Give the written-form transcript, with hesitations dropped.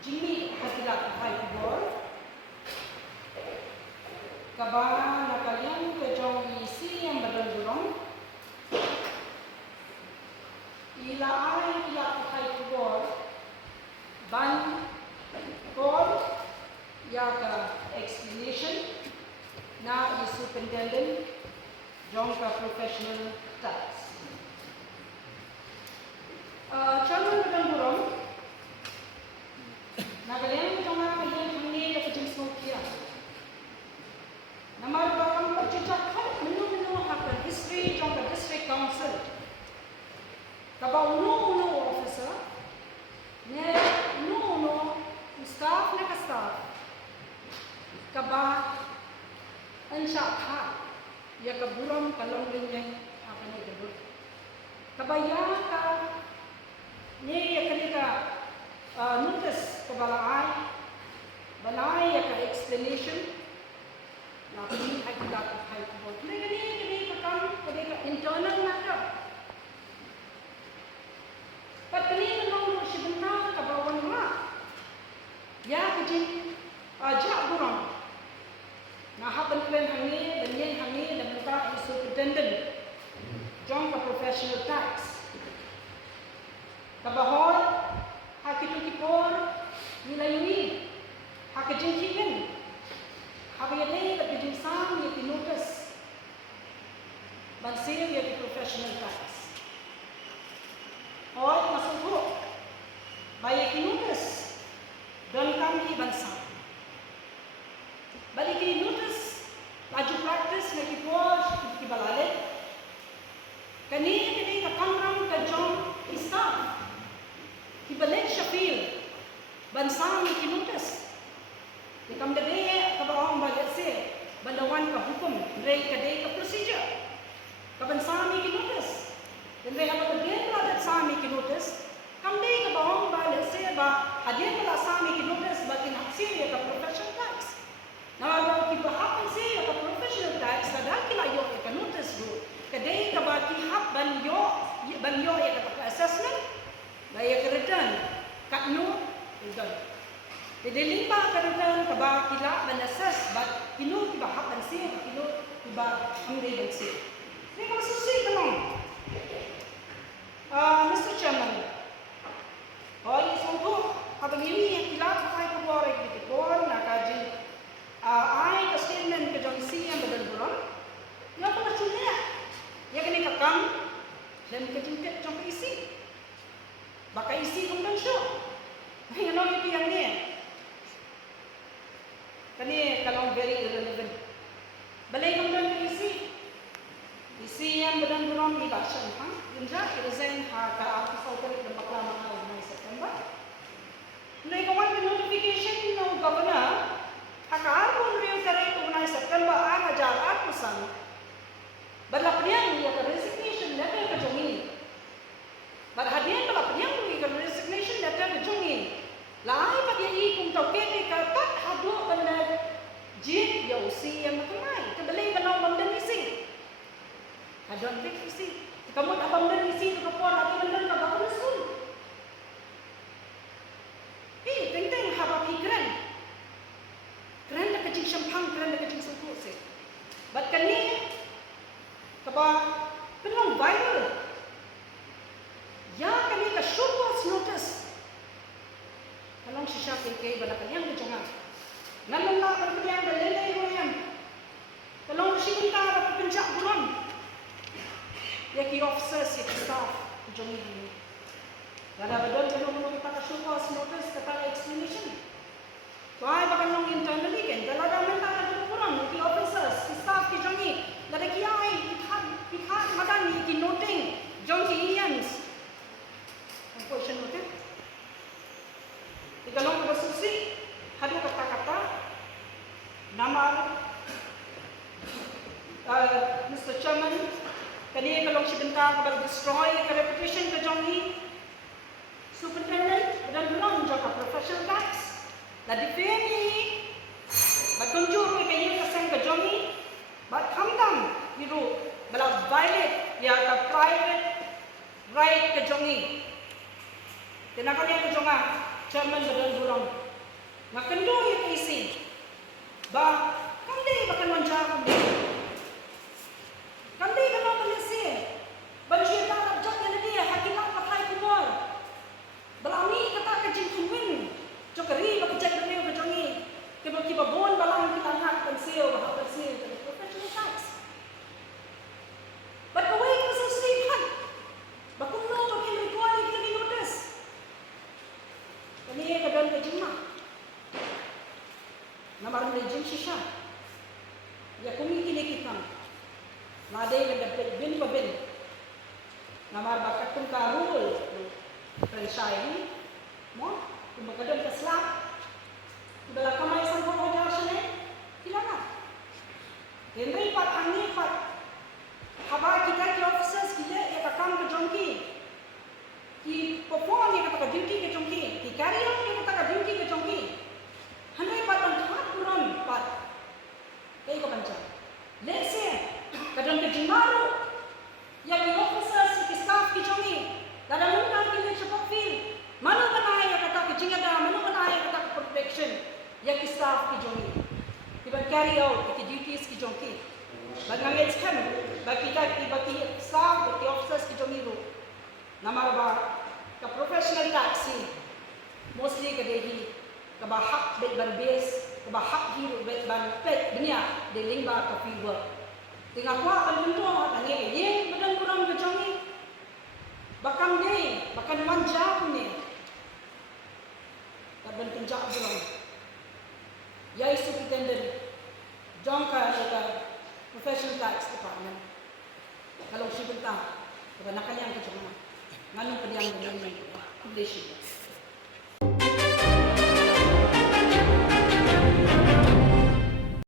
Jimmy hakilak hai kubor. Kaba nakalian kejong isi yang berdurong. Ila ay ilak hai kubor. Ban kor yaga explanation na is superintendent jong ka professional tax. Chairman berdurong. Nakalian kejong na kalian hangi na kejong smokia. Namar bakam perjejak menu akan history jong ka district council. Kaba uno officer ne uno staff na ka staff. Kaba ansya ha ya kaburam kalong linya akan ikabut. Kaba ya ka ne ya kalika notice kabalai balai ya ka explanation na kini ay kita ay kubot. Kini ka internal na ka. Pat kini nang sebenarnya kabawan ra. Ya kejin ajak burang. Nah happen kalian hangi dan mereka superintendent jong ka professional tax. Kabahon hakitu kipor nilayuni hakejin kigen. Habis tapi jinsam yang dinotis, bansir yang professional tax. Or masuk huruf, baik dinotis, dan kami bansam. Balik dinotis, laju praktis lagi pos di balalet. Kini kekamram kejong istam, kibalik syafil, bansam yang dinotis. Ikam dede kabawang bagat se bandawan ka hukum rei kadai ka procedure kaban sami ki notice dan rei apa dede radat sami ki notice kam dei kabawang bagat se ba hadien pala sami ki notice batin haksir ya ka professional tax na ba ki bahapan se ya ka professional tax sada kilayo ya ka notice do kadai ka ba ki hap banyo ya ka assessment la ya ka return katno return. Jadi limba kadang kaba kila menassess bat kilo tiba hak dan sih kilo tiba amri dan sih. Ini kalau susi kenong. Mr. Chairman. Ini sungguh atau ini yang kila pakai keluar gitu pun nak kaji. Ai statement kejonsi yang berdeburan. Ya pernah cuma. Ya kini kakam dan kejingkat jom isi. Bakai isi kemudian show. Ini itu yang ni. Kani kalau very irrelevant. Balai kemudian isi yang benar benar election, Inja resign ke artis autorit dan paklaman awal September. Nai kawan notification no governor, hakar pun real kare tu September ajar atusan. Balap dia ni ya resignation letter ke jongi. Berhadian balap dia ni ke resignation letter ke jongi. Lai pagi ikum tau kete kata hadu benar jin ya usi yang makamai kebeli benau bamdan isi hadon fix isi kamu tak bamdan isi tu kapor lagi bamdan ka bakal sun teng haba pikran keren dah kecing syampang keren dah kecing sungguh se bat kani kaba penong viral ya kani ka show was notice kalong sisya kay balakan yang kejongan nalala berpediang berlelai goyang kalong sikunta berpenjak bulan ya ki officers ya ki staff kejongi ini kada bedol kalong kita ka show cause notice kata explanation to ay bakal nong internally kan dalaga mentara kurang ki officers ki staff kejongi kada ki ay pikhat madan ki noting jongi ians question notice Ikalong bersusi, hadu kata-kata, nama Mr. Chairman, kani ikalong sebentar kepada destroy ke reputation ke jongi, superintendent dan belum jangka professional tax, la defeni, batunjuk ikanyi kaseng ke jongi, bat hamdam biru, bala violate ya ke private right ke jongi. Kenapa dia ke jonga? chairman badan burang. Ngakendo ya isi. Ba, kande bakan manjar kande. Kande kana polisi. Banjir tak jak yang dia hakilat pakai kumor. Belami kata kecil kumin. Cokeri bakjak berneu kejongi. Kiba bon balang kita nak pensil bahak pensil professional tax. But away ka sa state hunt. Bakuno bakin record kita di notice. Kani kadang kejima. Namar legend shisha. Ya kumi kini kita. Nade yang bin babin. Namar bakat tum karul. Franchise mo kumbakadon ka slap. Dala kamay sa ko ojar siya kailangan. Henry pat angin pat. Haba kita ke officers kita ya kakam ke jongki. Ki perform ya kata duty ke jongki. Ki carry out ya kata duty ke jongki. Henry pat ang hat puron pat. Kaya ko panca. Let's say kadang ke jimaru ya ki officers ki staff ki jongki. Dada muna ki cepat feel. Manu kanaya kata ke jingada, manu kanaya kata ke protection. Ya ki staff ki jongki. Ki carry out ki duties ki jongki. Bagangits kan, bagi kita bagi staff, bagi officers ki jongki ru. Namar ba ka professional taxi. Mostly ka dehi ka ba hak bet ban base, ka ba hak hiru bet ban pet benya de lingba ka field. Tinggal kuat kan bentuk tangi ye badan kurang ke jongki. Bakang ni, bakang manja punya. Kaban penjak bulan. Ya isu kita den jongka ada professional tax department. Kalau si bentang, kebanyakan yang kecil. Nganu pediang dengan ni, publish.